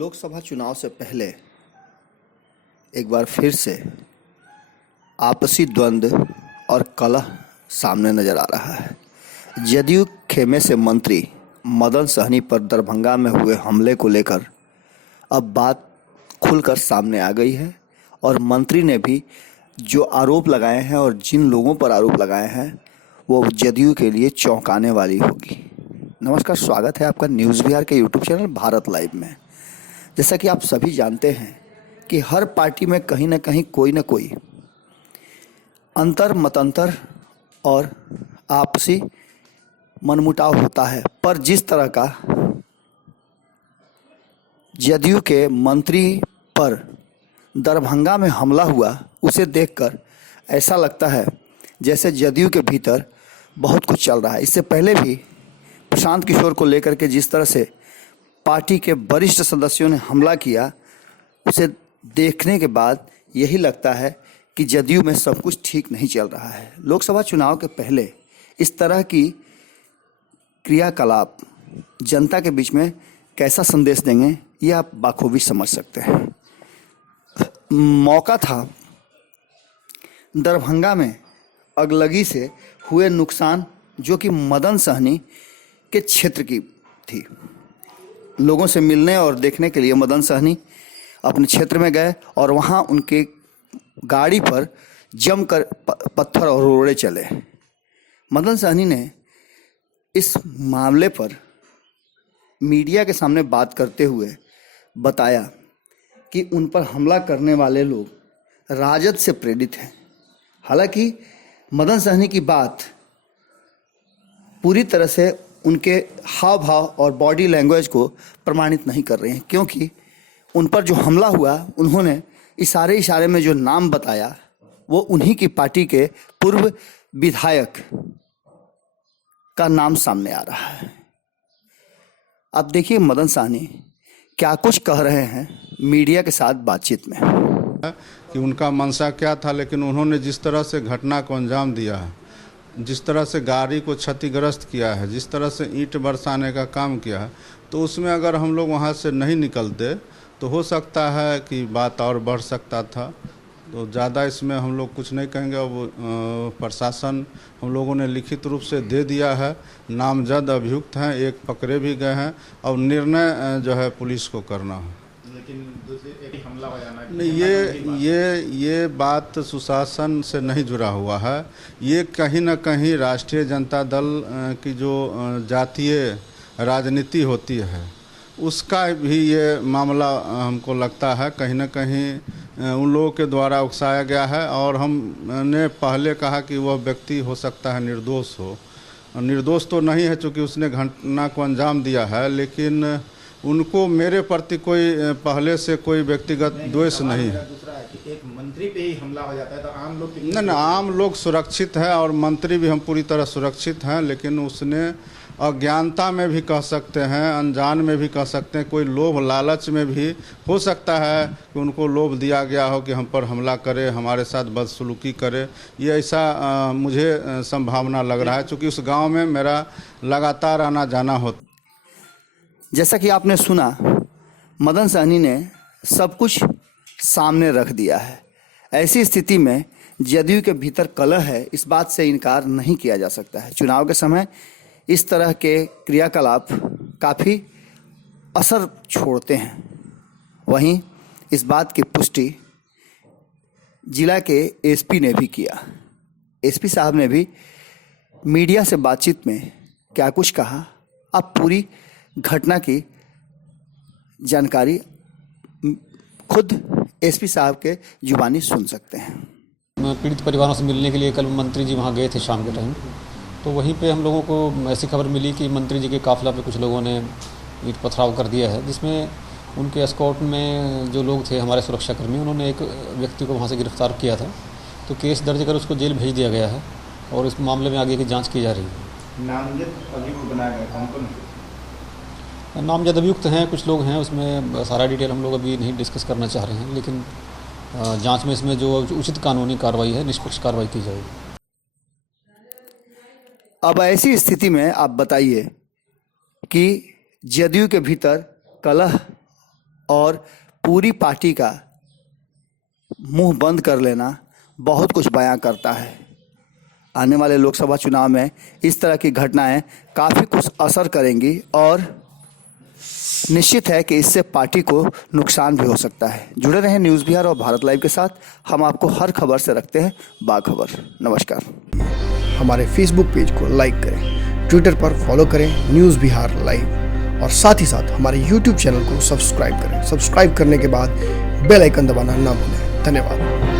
लोकसभा चुनाव से पहले एक बार फिर से आपसी द्वंद्व और कलह सामने नजर आ रहा है। जदयू खेमे से मंत्री मदन सहनी पर दरभंगा में हुए हमले को लेकर अब बात खुलकर सामने आ गई है और मंत्री ने भी जो आरोप लगाए हैं और जिन लोगों पर आरोप लगाए हैं वो जदयू के लिए चौंकाने वाली होगी। नमस्कार, स्वागत है आपका न्यूज़ बिहार के यूट्यूब चैनल भारत लाइव में। जैसा कि आप सभी जानते हैं कि हर पार्टी में कहीं ना कहीं कोई ना कोई अंतर मतंतर और आपसी मनमुटाव होता है, पर जिस तरह का जदयू के मंत्री पर दरभंगा में हमला हुआ उसे देखकर ऐसा लगता है जैसे जदयू के भीतर बहुत कुछ चल रहा है। इससे पहले भी प्रशांत किशोर को लेकर के जिस तरह से पार्टी के वरिष्ठ सदस्यों ने हमला किया, उसे देखने के बाद यही लगता है कि जदयू में सब कुछ ठीक नहीं चल रहा है। लोकसभा चुनाव के पहले इस तरह की क्रियाकलाप जनता के बीच में कैसा संदेश देंगे ये आप बाखूबी समझ सकते हैं। मौका था दरभंगा में अगलगी से हुए नुकसान जो कि मदन सहनी के क्षेत्र की थी। लोगों से मिलने और देखने के लिए मदन सहनी अपने क्षेत्र में गए और वहां उनके गाड़ी पर जमकर पत्थर और रोड़े चले। मदन सहनी ने इस मामले पर मीडिया के सामने बात करते हुए बताया कि उन पर हमला करने वाले लोग राजद से प्रेरित हैं। हालांकि मदन सहनी की बात पूरी तरह से उनके हाव भाव और बॉडी लैंग्वेज को प्रमाणित नहीं कर रहे हैं, क्योंकि उन पर जो हमला हुआ उन्होंने इशारे में जो नाम बताया वो उन्हीं की पार्टी के पूर्व विधायक का नाम सामने आ रहा है। अब देखिए मदन सहनी क्या कुछ कह रहे हैं मीडिया के साथ बातचीत में कि उनका मंशा क्या था, लेकिन उन्होंने जिस तरह से घटना को अंजाम दिया है, जिस तरह से गाड़ी को क्षतिग्रस्त किया है, जिस तरह से ईंट बरसाने का काम किया है, तो उसमें अगर हम लोग वहाँ से नहीं निकलते तो हो सकता है कि बात और बढ़ सकता था। तो ज़्यादा इसमें हम लोग कुछ नहीं कहेंगे। अब प्रशासन हम लोगों ने लिखित रूप से दे दिया है, नामजद अभियुक्त हैं, एक पकड़े भी गए हैं और निर्णय जो है पुलिस को करना है। लेकिन दूसरे एक हमला हो जाना नहीं, ये बात सुशासन से नहीं जुड़ा हुआ है। ये कहीं ना कहीं राष्ट्रीय जनता दल की जो जातीय राजनीति होती है उसका भी ये मामला हमको लगता है कहीं ना कहीं उन लोगों के द्वारा उकसाया गया है। और हमने पहले कहा कि वह व्यक्ति हो सकता है निर्दोष हो। निर्दोष तो नहीं है चूँकि उसने घटना को अंजाम दिया है, लेकिन उनको मेरे प्रति कोई पहले से कोई व्यक्तिगत द्वेष नहीं है। दूसरा है कि एक मंत्री पे ही हमला हो जाता है तो आम लोग नहीं, आम लोग सुरक्षित है और मंत्री भी हम पूरी तरह सुरक्षित हैं, लेकिन उसने अज्ञानता में भी कह सकते हैं, अनजान में भी कह सकते हैं, कोई लोभ लालच में भी हो सकता है कि उनको लोभ दिया गया हो कि हम पर हमला करे, हमारे साथ बदसलूकी करे। ये ऐसा मुझे संभावना लग रहा है क्योंकि उस गांव में मेरा लगातार आना जाना होता। जैसा कि आपने सुना, मदन सहनी ने सब कुछ सामने रख दिया है। ऐसी स्थिति में जदयू के भीतर कलह है, इस बात से इनकार नहीं किया जा सकता है। चुनाव के समय इस तरह के क्रियाकलाप काफ़ी असर छोड़ते हैं। वहीं इस बात की पुष्टि जिला के एसपी ने भी किया। एसपी साहब ने भी मीडिया से बातचीत में क्या कुछ कहा, आप पूरी घटना की जानकारी खुद एसपी साहब के जुबानी सुन सकते हैं। पीड़ित परिवारों से मिलने के लिए कल मंत्री जी वहाँ गए थे शाम के टाइम, तो वहीं पे हम लोगों को ऐसी खबर मिली कि मंत्री जी के काफिला पे कुछ लोगों ने ईंट पथराव कर दिया है, जिसमें उनके एस्कॉर्ट में जो लोग थे हमारे सुरक्षाकर्मी, उन्होंने एक व्यक्ति को वहाँ से गिरफ्तार किया था। तो केस दर्ज कर उसको जेल भेज दिया गया है और इस मामले में आगे की जाँच की जा रही है। नामजद अभियुक्त बनाया गया, कौन नामजद अभियुक्त हैं, कुछ लोग हैं, उसमें सारा डिटेल हम लोग अभी नहीं डिस्कस करना चाह रहे हैं, लेकिन जांच में इसमें जो उचित कानूनी कार्रवाई है, निष्पक्ष कार्रवाई की जाएगी। अब ऐसी स्थिति में आप बताइए कि जदयू के भीतर कलह और पूरी पार्टी का मुंह बंद कर लेना बहुत कुछ बयां करता है। आने वाले लोकसभा चुनाव में इस तरह की घटनाएं काफ़ी कुछ असर करेंगी और निश्चित है कि इससे पार्टी को नुकसान भी हो सकता है। जुड़े रहें न्यूज़ बिहार और भारत लाइव के साथ। हम आपको हर खबर से रखते हैं बाखबर। नमस्कार। हमारे फेसबुक पेज को लाइक करें, ट्विटर पर फॉलो करें न्यूज़ बिहार लाइव और साथ ही साथ हमारे यूट्यूब चैनल को सब्सक्राइब करें। सब्सक्राइब करने के बाद बेल आइकन दबाना ना भूलें। धन्यवाद।